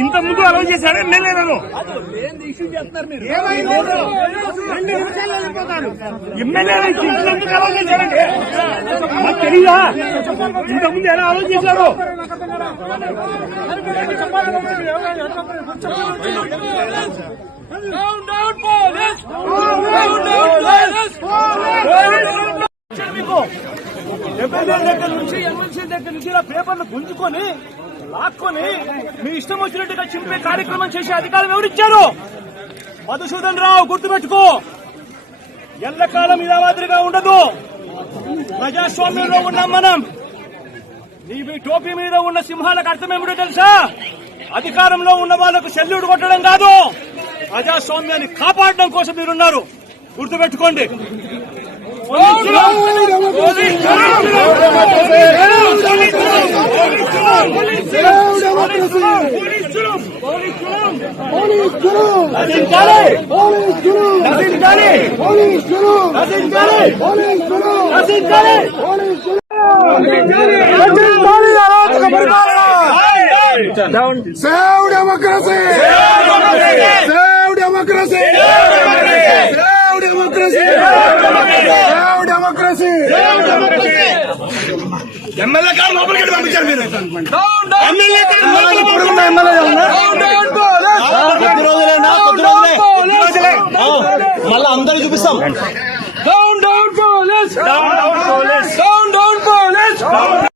ఇంత ముందు అలౌ చేశాడు ఎమ్మెల్యేలను. ఎమ్మెల్యేలను ఎందుకు అలౌ చేశాడండి? మాకు తెలియదా? ఇంత ముందు ఎలా అలౌ చేశారు? ఎమ్మెల్యే దగ్గర నుంచి ఎమ్మెల్సీ దగ్గర నుంచి ఇలా పేపర్లు గుంజుకొని లాక్కొని మీ ఇష్టం వచ్చినట్టుగా చింపే కార్యక్రమం చేసే అధికారం ఎవరిచ్చారు? మధుసూదన్ రావు, గుర్తుపెట్టుకో. ఎల్లకాలం ఇలా మాదిరిగా ఉండదు. ప్రజాస్వామ్యంలో ఉన్నాం మనం. మీ టోపీ మీద ఉన్న సింహాలకు అర్థం ఏమిటో తెలుసా? అధికారంలో ఉన్న వాళ్లకు సెల్యూట్ కొట్టడం కాదు, ప్రజాస్వామ్యాన్ని కాపాడడం కోసం మీరున్నారు. గుర్తుపెట్టుకోండి. Save democracy! Save democracy! Save democracy! Save democracy! MLA గారు లోపలికి పంపించారు మీరు. ఎమ్మెల్యే గారు మళ్ళీ అందరూ చూపిస్తాం.